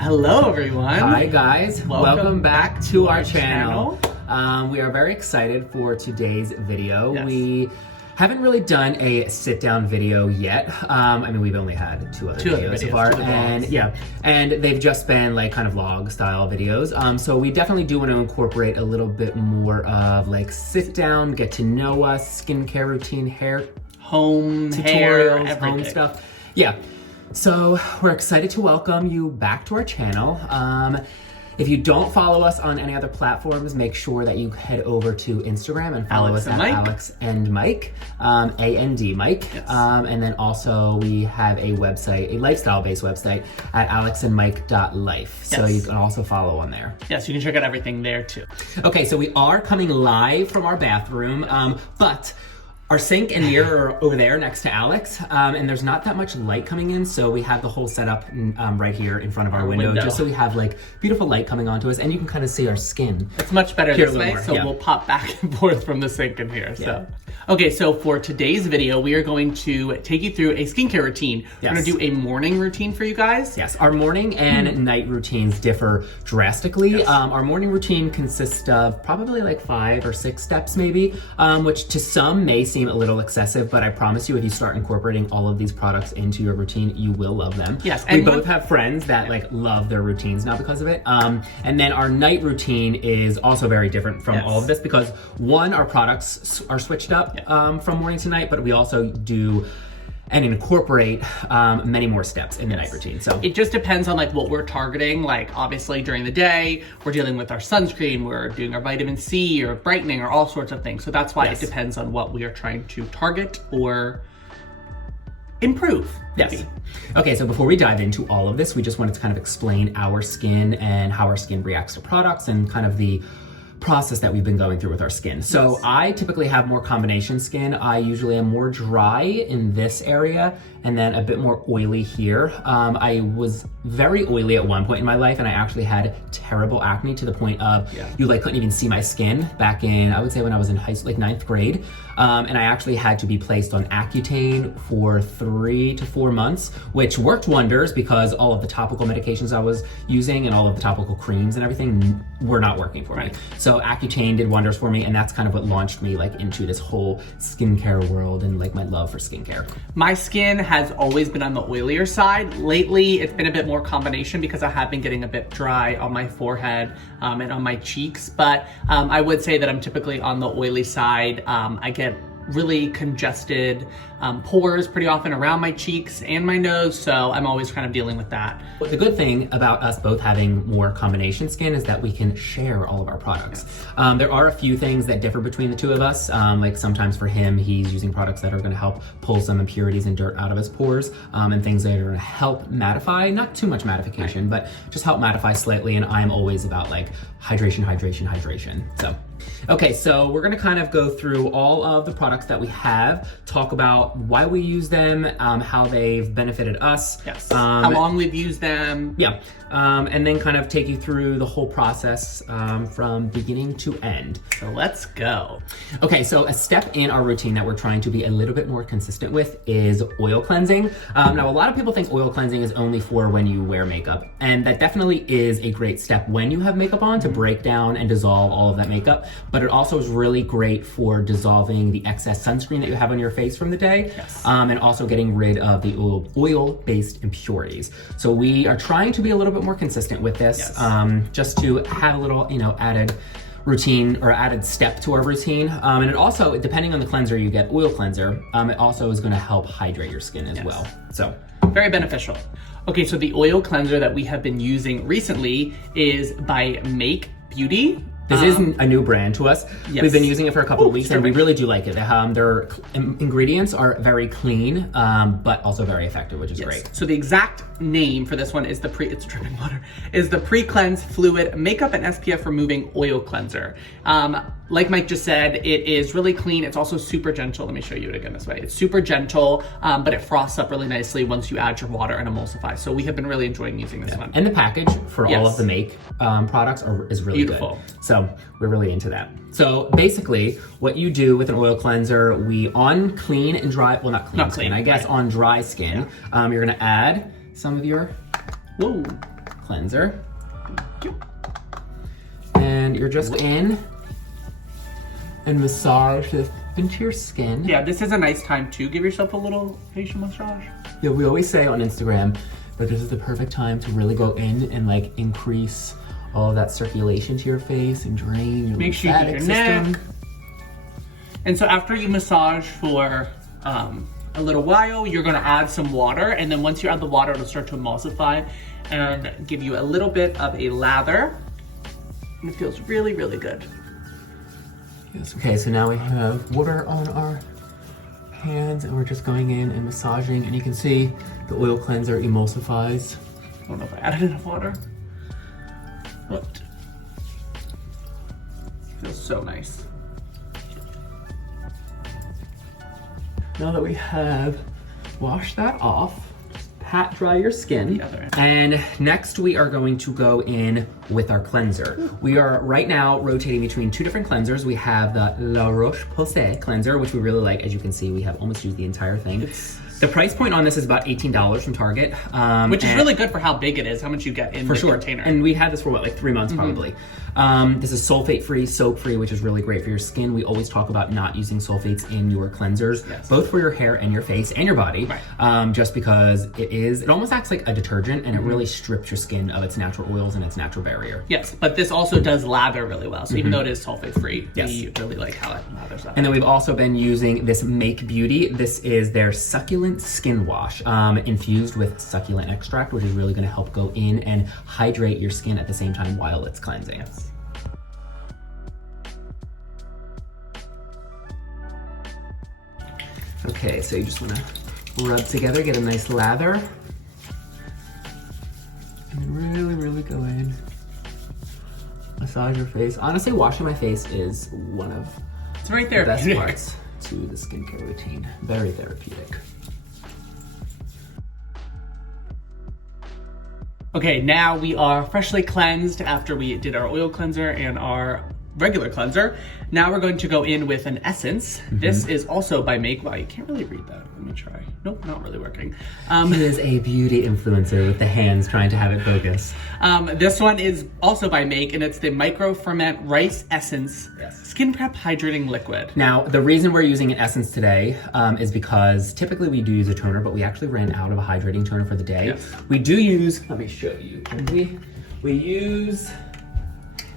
Hello everyone. Hi guys, welcome back to our channel. channel. We are very excited for today's video. Yes. We haven't really done a sit-down video yet. I mean, we've only had two other videos so far, and they've just been like kind of vlog style videos. So we definitely do want to incorporate a little bit more of like sit down, get to know us, skincare routine, hair, Home, tutorials, hair, everything. home stuff. Yeah. So we're excited to welcome you back to our channel. If you don't follow us on any other platforms, make sure that you head over to Instagram and follow us at alexandmike, A-N-D Mike. Yes. And then also we have a website, a lifestyle-based website at alexandmike.life. So you can also follow on there. Yes, you can check out everything there too. Okay, so we are coming live from our bathroom, but our sink and mirror are over there next to Alex, and there's not that much light coming in, so we have the whole setup right here in front of our window, just so we have like beautiful light coming onto us, and you can kind of see our skin. It's much better this way, more, so we'll pop back and forth from the sink in here. So. Okay, so for today's video, we are going to take you through a skincare routine. We're gonna do a morning routine for you guys. Yes, our morning and night routines differ drastically. Yes. Our morning routine consists of probably like 5 or 6 steps maybe, which to some may seem a little excessive, but I promise you if you start incorporating all of these products into your routine, you will love them. Yes, we both have friends that like love their routines now because of it. And then our night routine is also very different from all of this because one, our products are switched up from morning to night, but we also do and incorporate many more steps in the night routine. So it just depends on like what we're targeting. Like obviously during the day, we're dealing with our sunscreen, we're doing our vitamin C or brightening or all sorts of things. So that's why it depends on what we are trying to target or improve. Yes. Okay, so before we dive into all of this, we just wanted to kind of explain our skin and how our skin reacts to products and kind of the process that we've been going through with our skin. So I typically have more combination skin. I usually am more dry in this area and then a bit more oily here. I was very oily at one point in my life and I actually had terrible acne to the point of you like couldn't even see my skin back in, I would say when I was in high school, like 9th grade. And I actually had to be placed on Accutane for 3 to 4 months, which worked wonders because all of the topical medications I was using and all of the topical creams and everything were not working for me. So Accutane did wonders for me, and that's kind of what launched me like into this whole skincare world and like my love for skincare. My skin has always been on the oilier side. Lately, it's been a bit more combination because I have been getting a bit dry on my forehead and on my cheeks, but I would say that I'm typically on the oily side. I get really congested pores pretty often around my cheeks and my nose, so I'm always kind of dealing with that. The good thing about us both having more combination skin is that we can share all of our products. There are a few things that differ between the two of us. Like sometimes for him, he's using products that are gonna help pull some impurities and dirt out of his pores, and things that are gonna help mattify, not too much mattification, but just help mattify slightly, and I'm always about like hydration, hydration, hydration. So. Okay, so we're gonna kind of go through all of the products that we have, talk about why we use them, how they've benefited us. Yes, how long we've used them. Yeah, and then kind of take you through the whole process from beginning to end. So let's go. Okay, so a step in our routine that we're trying to be a little bit more consistent with is oil cleansing. Now, a lot of people think oil cleansing is only for when you wear makeup, and that definitely is a great step when you have makeup on to break down and dissolve all of that makeup. But it also is really great for dissolving the excess sunscreen that you have on your face from the day, and also getting rid of the oil-based impurities. So we are trying to be a little bit more consistent with this, just to have a little, added routine or added step to our routine. And it also, depending on the cleanser you get, oil cleanser, it also is gonna help hydrate your skin as well. So very beneficial. Okay, so the oil cleanser that we have been using recently is by Make Beauty. This isn't a new brand to us. We've been using it for a couple of weeks and we really do like it. Their ingredients are very clean, but also very effective, which is great. So the exact name for this one is it's dripping water, is the Pre-Cleanse Fluid Makeup and SPF Removing Oil Cleanser. Like Mike just said, it is really clean. It's also super gentle. Let me show you it again this way. It's super gentle, but it frosts up really nicely once you add your water and emulsify. So we have been really enjoying using this one. And the package for all of the Make products is really beautiful. Good. So we're really into that. So basically, what you do with an oil cleanser, on clean and dry, well, not clean, I guess on dry skin, you're gonna add some of your cleanser. And you're just in and massage this into your skin. Yeah, this is a nice time to give yourself a little facial massage. Yeah, we always say on Instagram, but this is the perfect time to really go in and like increase all of that circulation to your face and drain your Make sure you get your system. neck. And so after you massage for a little while, you're gonna add some water, and then once you add the water, it'll start to emulsify and give you a little bit of a lather. And it feels really, really good. Yes, okay, so now we have water on our hands and we're just going in and massaging, and you can see the oil cleanser emulsifies. I don't know if I added enough water, but it feels so nice. Now that we have washed that off, just pat dry your skin. And next we are going to go in with our cleanser. We are right now rotating between two different cleansers. We have the La Roche-Posay cleanser, which we really like. As you can see, we have almost used the entire thing. The price point on this is about $18 from Target. Which is really good for how big it is, how much you get in the container. And we had this for what, like 3 months probably. This is sulfate-free, soap-free, which is really great for your skin. We always talk about not using sulfates in your cleansers, both for your hair and your face and your body, just because it almost acts like a detergent, and it really strips your skin of its natural oils and its natural barrier. Yes, but this also does lather really well. So even though it is sulfate-free, we really like how it lathers up. And then we've also been using this Make Beauty. This is their succulent skin wash infused with succulent extract, which is really going to help go in and hydrate your skin at the same time while it's cleansing. Okay, so you just want to rub together, get a nice lather, and then really, really go in, massage your face. Honestly, washing my face is one of the best parts to the skincare routine. Very therapeutic. Okay, now we are freshly cleansed after we did our oil cleanser and our regular cleanser. Now we're going to go in with an essence. This is also by Make. Wow, you can't really read that. Let me try. Nope, not really working. He is a beauty influencer with the hands trying to have it focus. This one is also by Make, and it's the Micro Ferment Rice Essence Skin Prep Hydrating Liquid. Now, the reason we're using an essence today is because typically we do use a toner, but we actually ran out of a hydrating toner for the day. We do use, let me show you, we use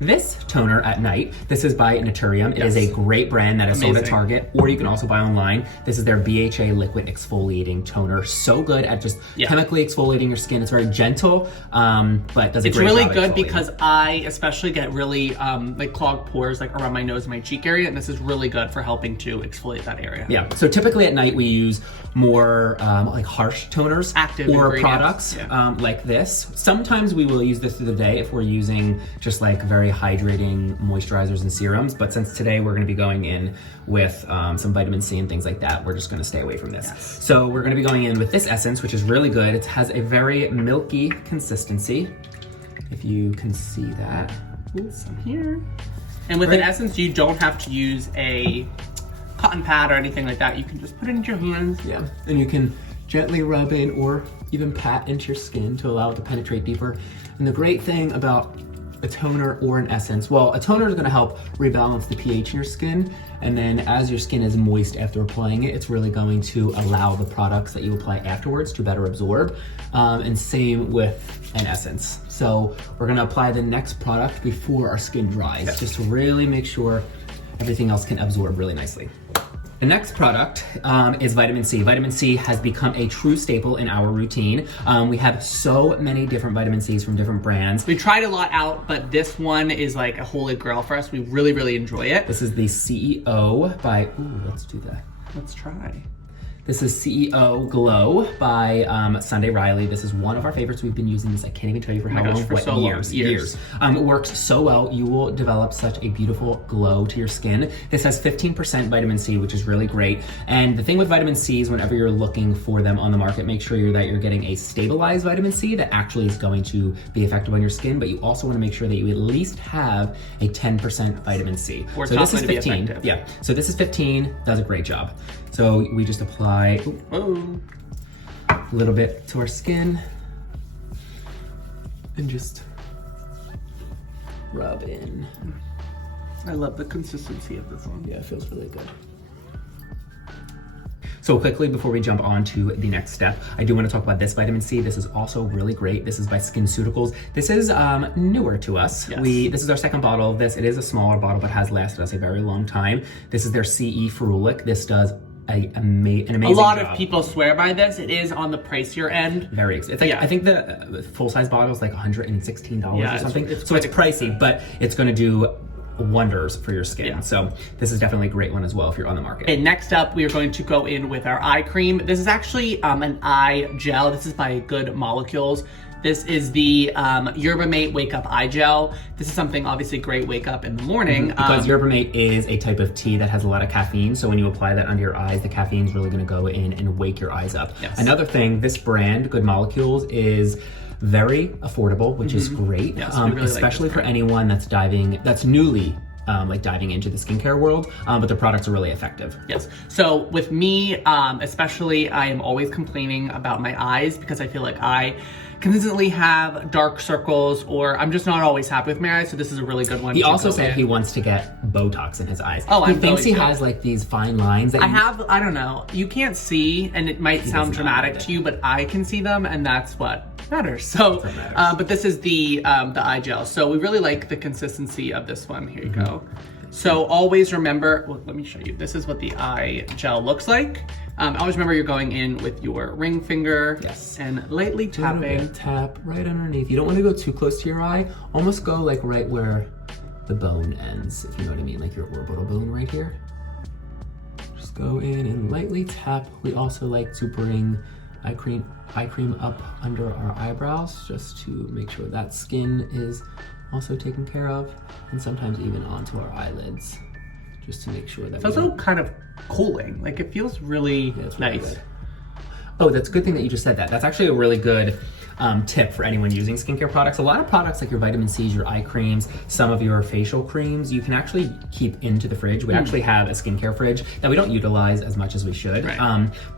this toner at night. This is by Naturium. It is a great brand that is sold at Target, or you can also buy online. This is their BHA liquid exfoliating toner. So good at just chemically exfoliating your skin. It's very gentle, but does a great job. It's really good because I especially get really like clogged pores like around my nose and my cheek area, and this is really good for helping to exfoliate that area. Yeah, so typically at night we use more like harsh toners or products like this. Sometimes we will use this through the day if we're using just like very hydrating moisturizers and serums, but since today we're going to be going in with some vitamin C and things like that, we're just going to stay away from this. So we're going to be going in with this essence, which is really good. It has a very milky consistency, if you can see that. Some here. And with an essence, you don't have to use a cotton pad or anything like that. You can just put it into your hands. Yeah, and you can gently rub in or even pat into your skin to allow it to penetrate deeper. And the great thing about a toner or an essence, well, a toner is going to help rebalance the pH in your skin, and then as your skin is moist after applying it, it's really going to allow the products that you apply afterwards to better absorb, and same with an essence. So we're going to apply the next product before our skin dries, just to really make sure everything else can absorb really nicely. The next product is vitamin C. Vitamin C has become a true staple in our routine. We have so many different vitamin Cs from different brands. We tried a lot out, but this one is like a holy grail for us. We really, really enjoy it. This is the CEO by, let's do that. Let's try. This is CEO Glow by Sunday Riley. This is one of our favorites. We've been using this, I can't even tell you for how long, for so years. It works so well. You will develop such a beautiful glow to your skin. This has 15% vitamin C, which is really great. And the thing with vitamin C is whenever you're looking for them on the market, make sure that you're getting a stabilized vitamin C that actually is going to be effective on your skin, but you also want to make sure that you at least have a 10% vitamin C. Or so this is 15. Yeah, so this is 15, does a great job. So we just apply a little bit to our skin. and just rub in. I love the consistency of this one. Yeah, it feels really good. So quickly, before we jump on to the next step, I do want to talk about this vitamin C. This is also really great. This is by SkinCeuticals. This is newer to us. Yes. This is our second bottle of this. It is a smaller bottle, but has lasted us a very long time. This is their C E Ferulic. This does an amazing A lot job. of people swear by this. It is on the pricier end. Very expensive. It's like, I think the full-size bottle is like $116 or something. So it's pricey, but it's going to do wonders for your skin. So this is definitely a great one as well if you're on the market. Okay, next up, we are going to go in with our eye cream. This is actually an eye gel. This is by Good Molecules. This is the Yerba Mate Wake Up Eye Gel. This is something obviously great wake up in the morning. Because Yerba Mate is a type of tea that has a lot of caffeine. So when you apply that under your eyes, the caffeine is really going to go in and wake your eyes up. Yes. Another thing, this brand, Good Molecules, is very affordable, which is great, Yes, we really especially like for anyone that's newly like diving into the skincare world, but the products are really effective. Yes. So with me, especially, I am always complaining about my eyes because I feel like I consistently have dark circles, or I'm just not always happy with my eyes. So this is a really good one. He also said he wants to get Botox in his eyes. Oh, he thinks he has like these fine lines that I don't know. You can't see, and it might sound dramatic to you, but I can see them, and that's what matters. So, but this is the eye gel. So we really like the consistency of this one. Here you go. So always remember, well, let me show you. This is what the eye gel looks like. Always remember you're going in with your ring finger and lightly tapping. Tap right underneath. You don't want to go too close to your eye. Almost go like right where the bone ends, if you know what I mean, like your orbital bone right here. Just go in and lightly tap. We also like to bring eye cream up under our eyebrows just to make sure that skin is also taken care of, and sometimes even onto our eyelids, just to make sure that it's also kind of cooling. Like it feels really nice. Really good. Oh, that's a good thing that you just said that. That's actually a really good tip for anyone using skincare products. A lot of products like your vitamin C's, your eye creams, some of your facial creams, you can actually keep into the fridge. We actually have a skincare fridge that we don't utilize as much as we should.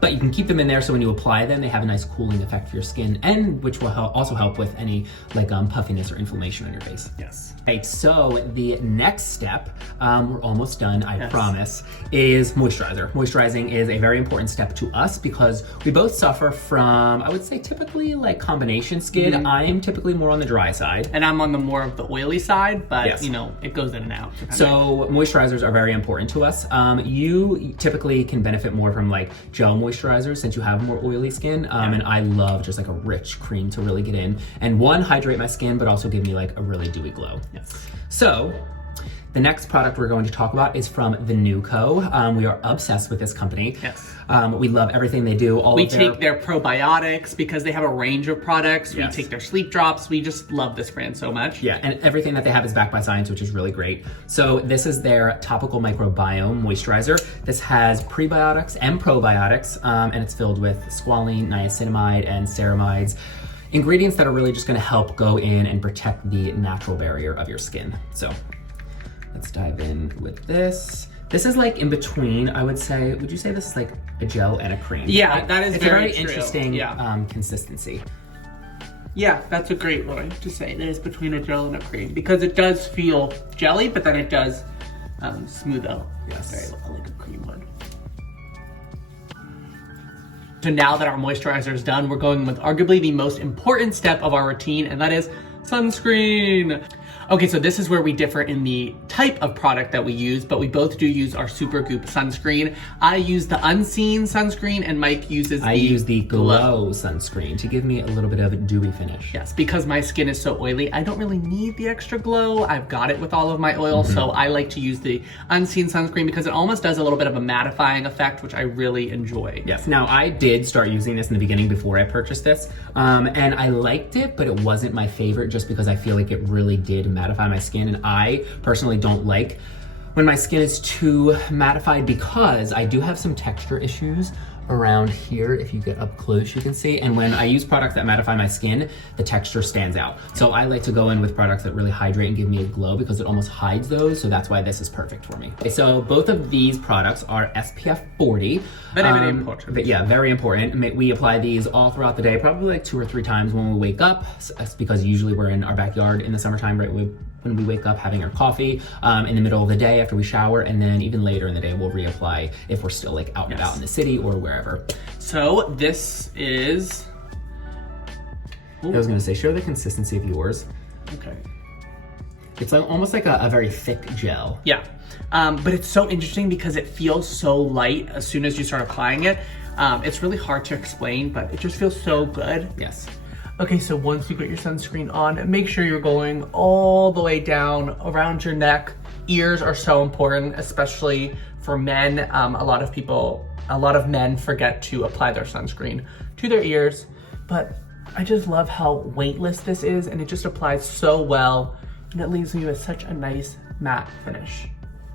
But you can keep them in there so when you apply them, they have a nice cooling effect for your skin, and which will also help with any like puffiness or inflammation on your face. Yes. Right, so the next step, we're almost done, I promise, is moisturizer. Moisturizing is a very important step to us because we both suffer from, I would say, typically like combination skin. I am typically more on the dry side. And I'm on the more of the oily side, but you know, it goes in and out. So moisturizers are very important to us. You typically can benefit more from like gel moisturizers since you have more oily skin. And I love just like a rich cream to really get in and hydrate my skin, but also give me like a really dewy glow. Yes. So the next product we're going to talk about is from the NewCo. We are obsessed with this company. Yes. We love everything they do. We take their probiotics because they have a range of products. We take their sleep drops. We just love this brand so much. Yeah, and everything that they have is backed by science, which is really great. So this is their topical microbiome moisturizer. This has prebiotics and probiotics, and it's filled with squalene, niacinamide, and ceramides. Ingredients that are really just gonna help go in and protect the natural barrier of your skin. So let's dive in with this. This is like in between, I would say. Would you say this is like a gel and a cream? Yeah, that is very true. Interesting consistency. Yeah, that's a great way to say it is between a gel and a cream because it does feel jelly, but then it does smooth out. Yes. Very like a cream would. So now that our moisturizer is done, we're going with arguably the most important step of our routine, and that is sunscreen. Okay, so this is where we differ in the type of product that we use, but we both do use our Supergoop sunscreen. I use the Unseen sunscreen, and Mike uses I use the Glow sunscreen to give me a little bit of a dewy finish. Yes, because my skin is so oily, I don't really need the extra glow. I've got it with all of my oil, so I like to use the Unseen sunscreen because it almost does a little bit of a mattifying effect, which I really enjoy. Yes, now I did start using this in the beginning before I purchased this, and I liked it, but it wasn't my favorite just because I feel like it really did mattify my skin, and I personally don't like when my skin is too mattified because I do have some texture issues around here. If you get up close, you can see. And when I use products that mattify my skin, the texture stands out. So I like to go in with products that really hydrate and give me a glow because it almost hides those. So that's why this is perfect for me. Okay, so both of these products are SPF 40. Very important. But yeah, very important. We apply these all throughout the day, probably like 2 or 3 times when we wake up. That's because usually we're in our backyard in the summertime, right? When we wake up, having our coffee in the middle of the day after we shower, and then even later in the day, we'll reapply if we're still like out and about in the city or wherever. So this is... I was gonna say, show the consistency of yours. Okay. It's like, almost like a very thick gel. Yeah, but it's so interesting because it feels so light as soon as you start applying it. It's really hard to explain, but it just feels so good. Yes. Okay, so once you get your sunscreen on, make sure you're going all the way down around your neck. Ears are so important, especially for men. A lot of men forget to apply their sunscreen to their ears, but I just love how weightless this is, and it just applies so well, and it leaves me with such a nice matte finish.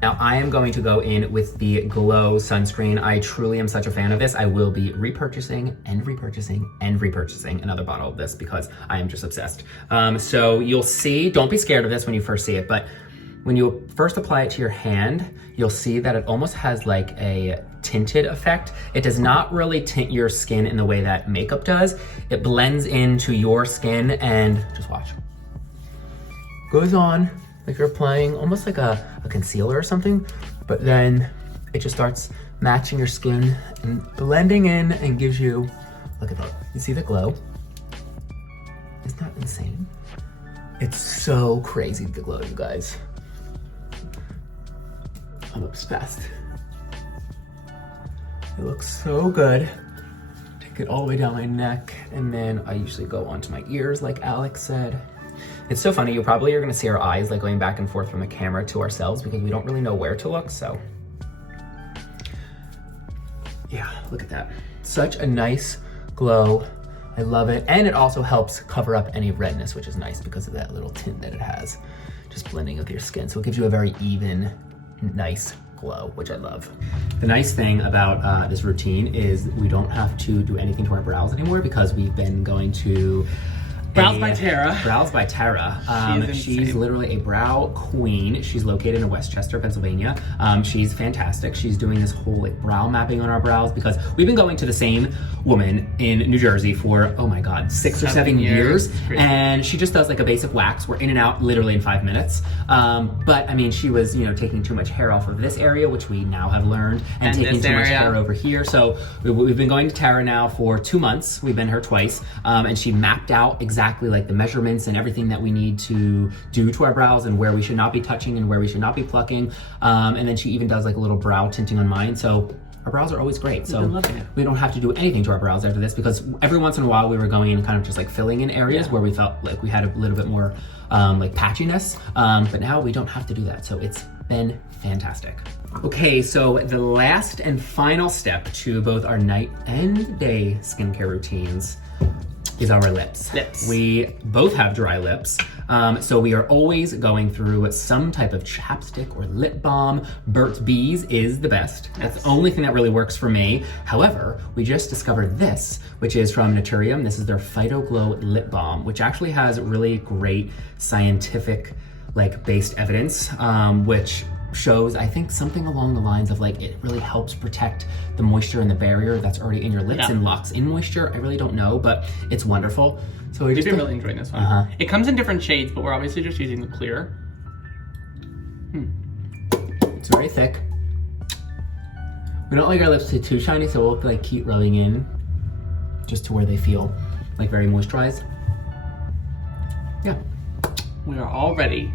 Now I am going to go in with the Glow sunscreen. I truly am such a fan of this. I will be repurchasing and repurchasing and repurchasing another bottle of this because I am just obsessed. So you'll see, don't be scared of this when you first see it, but when you first apply it to your hand, you'll see that it almost has like a tinted effect. It does not really tint your skin in the way that makeup does. It blends into your skin and just watch. Goes on like you're applying almost like a concealer or something, but then it just starts matching your skin and blending in and gives you, look at that. You see the glow? Isn't that insane? It's so crazy, the glow, you guys. I'm obsessed. It looks so good. Take it all the way down my neck, and then I usually go onto my ears like Alex said. It's so funny, you probably are gonna see our eyes like going back and forth from the camera to ourselves because we don't really know where to look, so. Yeah, look at that. Such a nice glow. I love it. And it also helps cover up any redness, which is nice because of that little tint that it has, just blending with your skin. So it gives you a very even, nice glow, which I love. The nice thing about this routine is we don't have to do anything to our brows anymore because we've been going to Brows by Tara. Brows by Tara. She's literally a brow queen. She's located in Westchester, Pennsylvania. She's fantastic. She's doing this whole like brow mapping on our brows because we've been going to the same woman in New Jersey for, oh my God, 6 or 7 years. And she just does like a basic wax. We're in and out literally in 5 minutes. But I mean, she was, you know, taking too much hair off of this area, which we now have learned, and taking too much hair over here. So we've been going to Tara now for 2 months. We've been here twice. And she mapped out exactly like the measurements and everything that we need to do to our brows and where we should not be touching and where we should not be plucking. And then she even does like a little brow tinting on mine. So our brows are always great. So we don't have to do anything to our brows after this because every once in a while we were going and kind of just like filling in areas where we felt like we had a little bit more like patchiness. But now we don't have to do that. So it's been fantastic. Okay, so the last and final step to both our night and day skincare routines is our lips. We both have dry lips, so we are always going through some type of chapstick or lip balm. Burt's Bees is the best. That's the only thing that really works for me. However, we just discovered this, which is from Naturium. This is their Phyto Glow Lip Balm, which actually has really great scientific based evidence, which shows, I think, something along the lines of like it really helps protect the moisture and the barrier that's already in your lips and locks in moisture. I really don't know, but it's wonderful. So we've been really enjoying this one. It comes in different shades, but we're obviously just using the clear. It's very thick. We don't like our lips to be too shiny, so we'll like keep rubbing in just to where they feel like very moisturized. Yeah. We are all ready.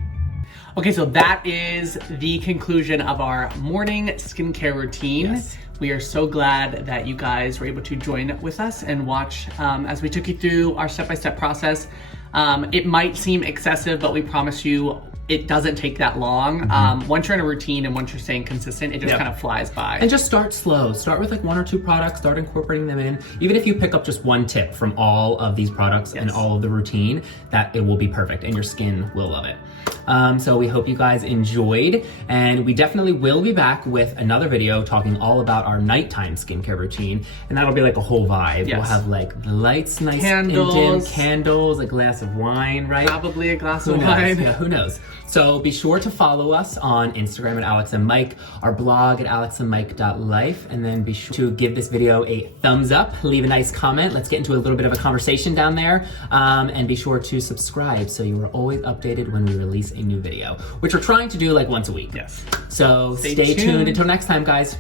Okay, so that is the conclusion of our morning skincare routine. We are so glad that you guys were able to join with us and watch as we took you through our step-by-step process. It might seem excessive, but we promise you it doesn't take that long. Once you're in a routine and once you're staying consistent, it just kind of flies by. And just start slow. Start with like 1 or 2 products, start incorporating them in. Even if you pick up just 1 tip from all of these products and all of the routine, that it will be perfect and your skin will love it. So we hope you guys enjoyed, and we definitely will be back with another video talking all about our nighttime skincare routine, and that'll be like a whole vibe. Yes. We'll have like the lights nice Candles. and dim, candles, a glass of wine, right? Probably a glass Who of knows? wine. Yeah, who knows? So be sure to follow us on Instagram at alexandmike, our blog at alexandmike.life, and then be sure to give this video a thumbs up, leave a nice comment. Let's get into a little bit of a conversation down there, and be sure to subscribe so you are always updated when we release a new video, which we're trying to do like once a week. Yes. So stay tuned. tuned. Until next time, guys.